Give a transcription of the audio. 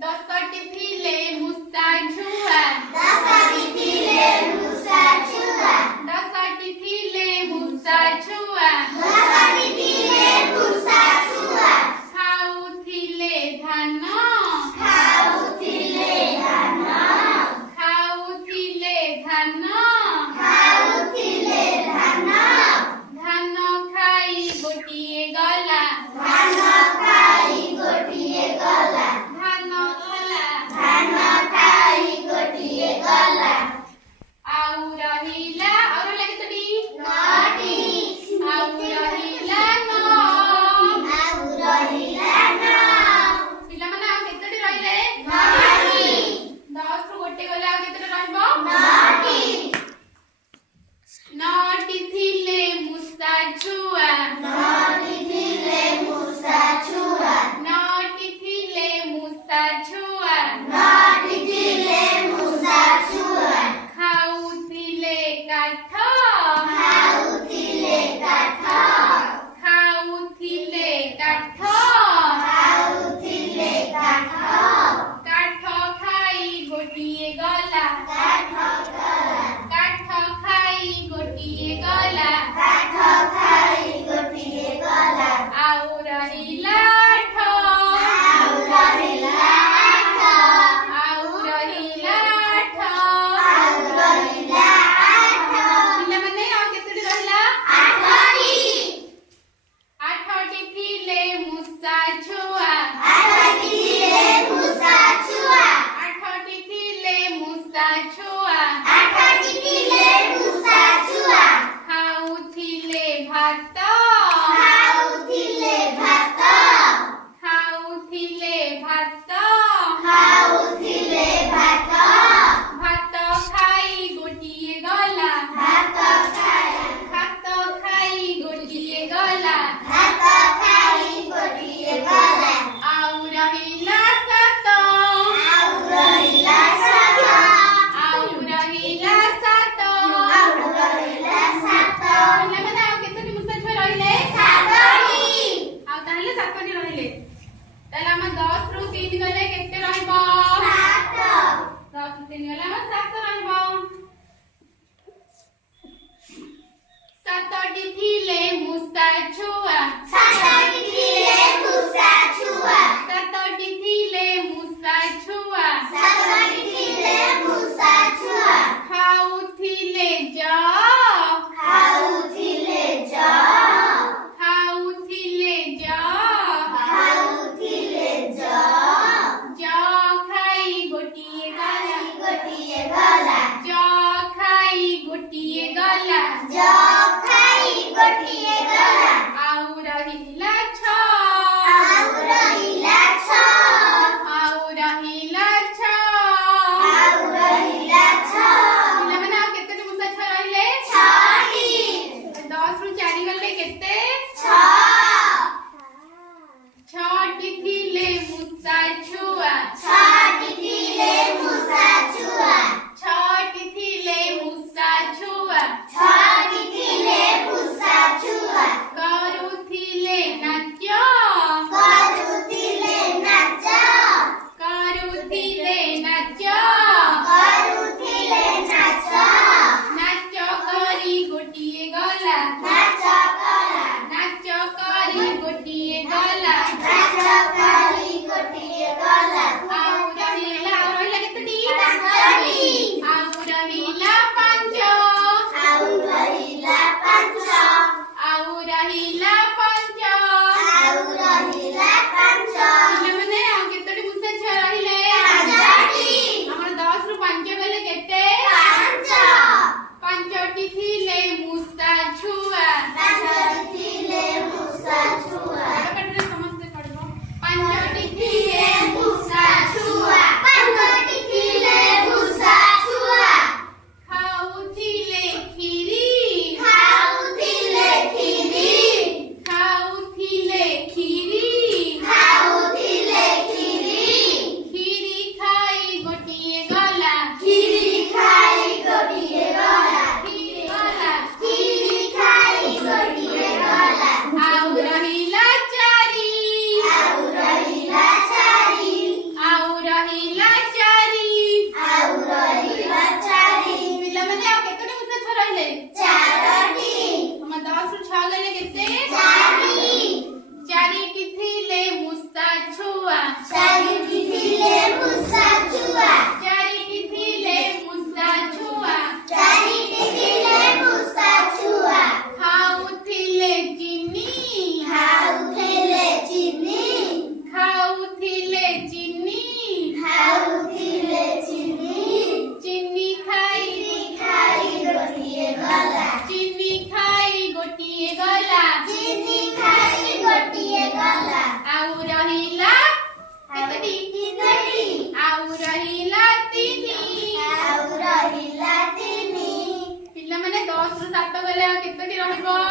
ଦଶଟି ଥିଲେ ମୂଷା ଛୁଆ ଦଶଟି ଥିଲେ ମୂଷା ଛୁଆ ଦଶଟି ଥିଲେ ମୂଷା ଛୁଆ ଦଶଟି ଥିଲେ ମୂଷା ଛୁଆ ଖାଉଥିଲେ ଧାନ ଖାଉଥିଲେ ଧାନ ଖାଉଥିଲେ ଧାନ ଖାଉଥିଲେ ଧାନ ଧାନ ଖାଇ ଗୋଟିଏ ଗଲା ଧାନ ଖାଇ ଗୋଟିଏ ଗଲା ଧାନ ଗଲା ଧାନ ଖାଇ ଗୋଟିଏ ଗଲା ଆଉ ରହିଲା ଆଉ ରହିଲା କେତୋଟି ନଅଟି ଆଉ ରହିଲା ନଅ ଆଉ ରହିଲା ନଅ ପିଲାମାନେ ଆଉ କେତୋଟି ରହିଲେ ନଅଟି 10 ରୁ ଗୋଟେ ଗଲେ ଆଉ କେତେଟା ରହିବ ନଅଟି ନଅଟି ଥିଲେ ମୂଷା ଛୁଆ ନଅଟି ଥିଲେ ମୂଷା ଛୁଆ ନଅଟି ଥିଲେ ମୂଷା ଛୁଆ ନଅଟି ଥିଲେ ମୂଷା ଛୁଆ ଖାଉଥିଲେ କାଠ ଖାଉଥିଲେ କାଠ ଖାଉଥିଲେ କାଠ ଖାଉଥିଲେ କାଠ କାଠ ଖାଇ ଗୋଟିଏ ଗଲା କାଠ ଗଲା କାଠ ଖାଇ ଗୋଟିଏ ଗଲା କାଠ ଖାଇ ଗୋଟିଏ ଗଲା ଆଉ ରହିଲା ଆଠ ଆଉ ରହିଲା ଆଠ ଆଉ ରହିଲା ଆଠ ଆଉ ରହିଲା ଆଠ ପିଲାମାନେ ଆଉ କେତୋଟି ରହିଲା ଆଠଟି ଆଠଟି ଥିଲେ ମୂଷା ଛୁଆ ଆଠଟି ଥିଲେ ମୂଷା ଛୁଆ ଆଠଟି ଥିଲେ ମୂଷା ଛୁଆ ଆଠଟି ଥିଲେ ମୂଷା ଛୁଆ ଖାଉଥିଲେ ଭାତ ଖାଉଥିଲେ ଭାତ ଖାଉଥିଲେ ଭାତ ଖାଉଥିଲେ ଭାତ ଭାତ ଖାଇ ଗୋଟିଏ ଗଲା ଭାତ ଖାଇ ଭାତ ଖାଇ ଗୋଟିଏ ଗଲା ଭାତ ଖାଇ ଗୋଟିଏ ଗଲା ଆଉ ରହିଲା ସାତ ଆଉ ରହିଲା ସାତ ଆଉ ରହିଲା ସାତ ଆଉ ରହିଲା ସାତ ପିଲାମାନେ ଆଉ କେତୋଟି ମୂଷା ଛୁଆ ରହିଲେ ସାତଟି ଆଉ ତାହେଲେ 7ଟି ରହିଲେ ତାହେଲେ ଆମ 10 ରୁ 3 ଗଲେ କେତେ ରହିବ ସାତ 10 ରୁ 3 ଗଲେ ଆମର 7 ରହିବ 7ଟି ଥିଲେ ମୂଷା ଛୁଆ ସାତଟି ଥିଲେ ମୂଷା ଛୁଆ 7ଟି ଥିଲେ ମୂଷା ଛୁଆ ସାତଟି ଥିଲେ ମୂଷା ଛୁଆ ଖାଉଥିଲେ ଯଅ ଖାଉଥିଲେ ଯଅ ଖାଉଥିଲେ ଯଅ ଖାଉଥିଲେ ଯଅ ଯଅ ଖାଇ ଗୋଟିଏ ଗଲା ଗୋଟିଏ ଗଲା ଯଅ ଖାଇ ଗୋଟିଏ ଗଲା ଯଅ ଖାଇ ଗୋଟିଏ ଗଲା ଆଉ ରହିଲା 6 ଆଉ ରହିଲା ଛଅ ଗଲାଣି